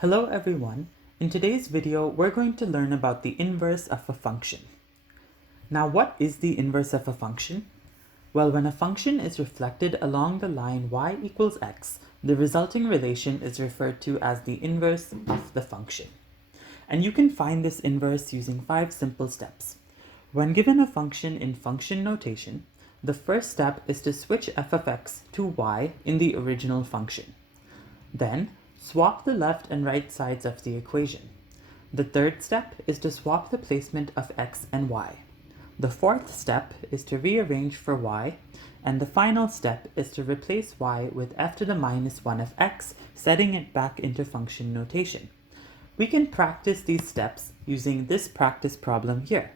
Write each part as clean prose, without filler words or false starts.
Hello everyone. In today's video, we're going to learn about the inverse of a function. Now, what is the inverse of a function? Well, when a function is reflected along the line y equals x, the resulting relation is referred to as the inverse of the function. And you can find this inverse using 5 simple steps. When given a function in function notation, the first step is to switch f of x to y in the original function. Then, swap the left and right sides of the equation. The third step is to swap the placement of x and y. The fourth step is to rearrange for y, and the final step is to replace y with f to the minus 1 of x, setting it back into function notation. We can practice these steps using this practice problem here.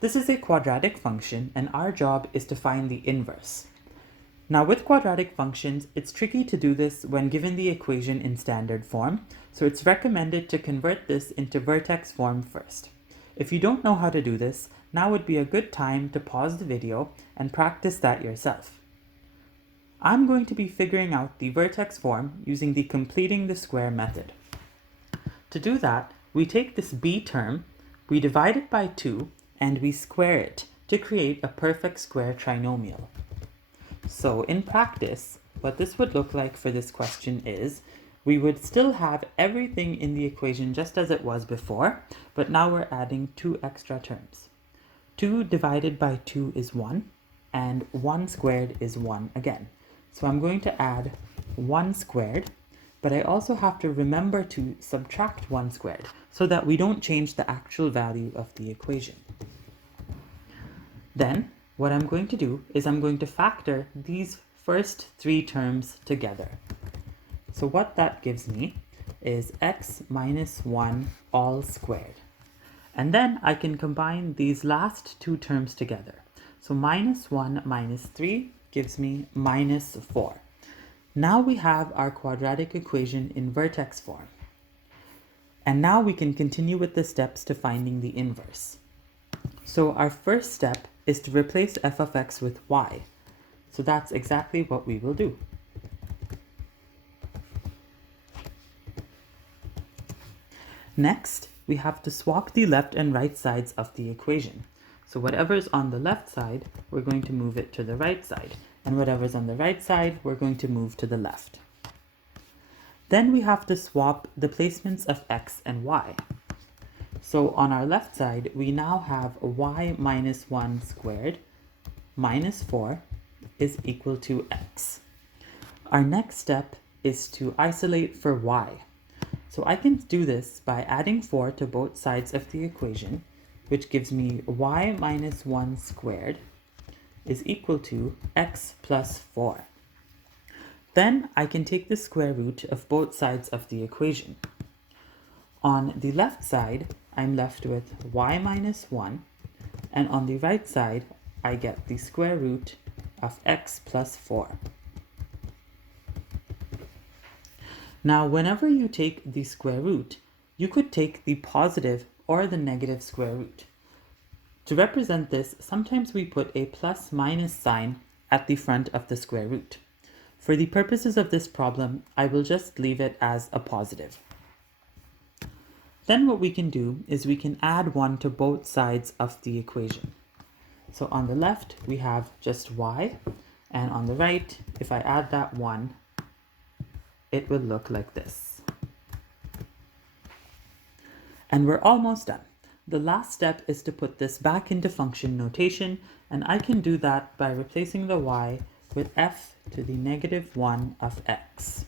This is a quadratic function, and our job is to find the inverse. Now, with quadratic functions, it's tricky to do this when given the equation in standard form, so it's recommended to convert this into vertex form first. If you don't know how to do this, now would be a good time to pause the video and practice that yourself. I'm going to be figuring out the vertex form using the completing the square method. To do that, we take this b term, we divide it by 2, and we square it to create a perfect square trinomial. So in practice, what this would look like for this question is, we would still have everything in the equation just as it was before, but now we're adding 2 extra terms. 2 divided by 2 is 1, and 1 squared is 1 again. So I'm going to add 1 squared, but I also have to remember to subtract 1 squared so that we don't change the actual value of the equation. Then, what I'm going to do is I'm going to factor these first 3 terms together. So what that gives me is x minus 1 all squared. And then I can combine these last 2 terms together. So minus 1 minus 3 gives me minus 4. Now we have our quadratic equation in vertex form. And now we can continue with the steps to finding the inverse. So our first step is to replace f of x with y. So that's exactly what we will do. Next, we have to swap the left and right sides of the equation. So whatever's on the left side, we're going to move it to the right side. And whatever's on the right side, we're going to move to the left. Then we have to swap the placements of x and y. So on our left side, we now have y minus 1 squared minus 4 is equal to x. Our next step is to isolate for y. So I can do this by adding 4 to both sides of the equation, which gives me y minus 1 squared is equal to x plus 4. Then I can take the square root of both sides of the equation. On the left side, I'm left with y minus 1, and on the right side, I get the square root of x plus 4. Now, whenever you take the square root, you could take the positive or the negative square root. To represent this, sometimes we put a plus minus sign at the front of the square root. For the purposes of this problem, I will just leave it as a positive. Then what we can do is we can add 1 to both sides of the equation. So on the left, we have just y, and on the right, if I add that 1, it will look like this. And we're almost done. The last step is to put this back into function notation, and I can do that by replacing the y with f to the negative 1 of x.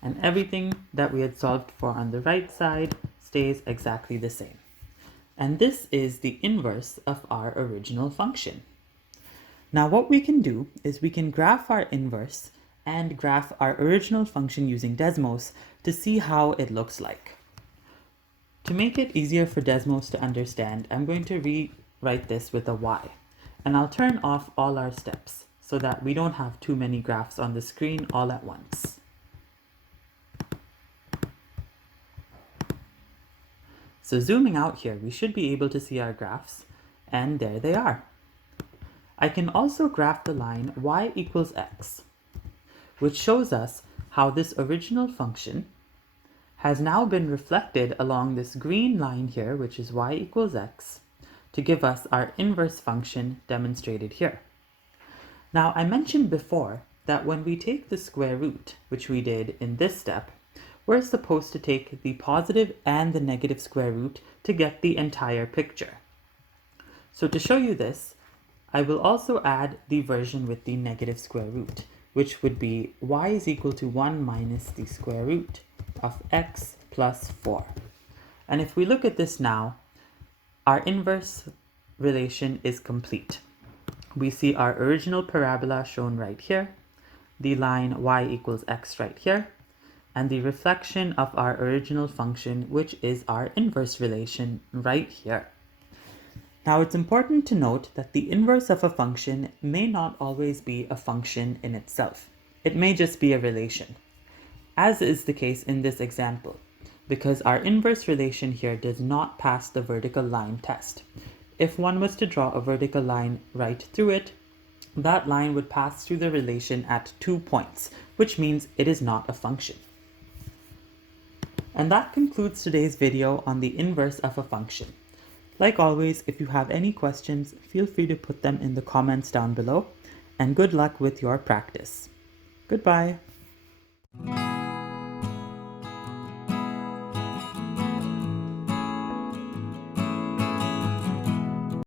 And everything that we had solved for on the right side stays exactly the same. And this is the inverse of our original function. Now what we can do is we can graph our inverse and graph our original function using Desmos to see how it looks like. To make it easier for Desmos to understand, I'm going to rewrite this with a y. And I'll turn off all our steps so that we don't have too many graphs on the screen all at once. So zooming out here, we should be able to see our graphs, and there they are. I can also graph the line y equals x, which shows us how this original function has now been reflected along this green line here, which is y equals x, to give us our inverse function demonstrated here. Now, I mentioned before that when we take the square root, which we did in this step, we're supposed to take the positive and the negative square root to get the entire picture. So to show you this, I will also add the version with the negative square root, which would be y is equal to 1 minus the square root of x plus 4. And if we look at this now, our inverse relation is complete. We see our original parabola shown right here, the line y equals x right here, and the reflection of our original function, which is our inverse relation right here. Now, it's important to note that the inverse of a function may not always be a function in itself. It may just be a relation, as is the case in this example, because our inverse relation here does not pass the vertical line test. If one was to draw a vertical line right through it, that line would pass through the relation at 2 points, which means it is not a function. And that concludes today's video on the inverse of a function. Like always, if you have any questions, feel free to put them in the comments down below, and good luck with your practice. Goodbye.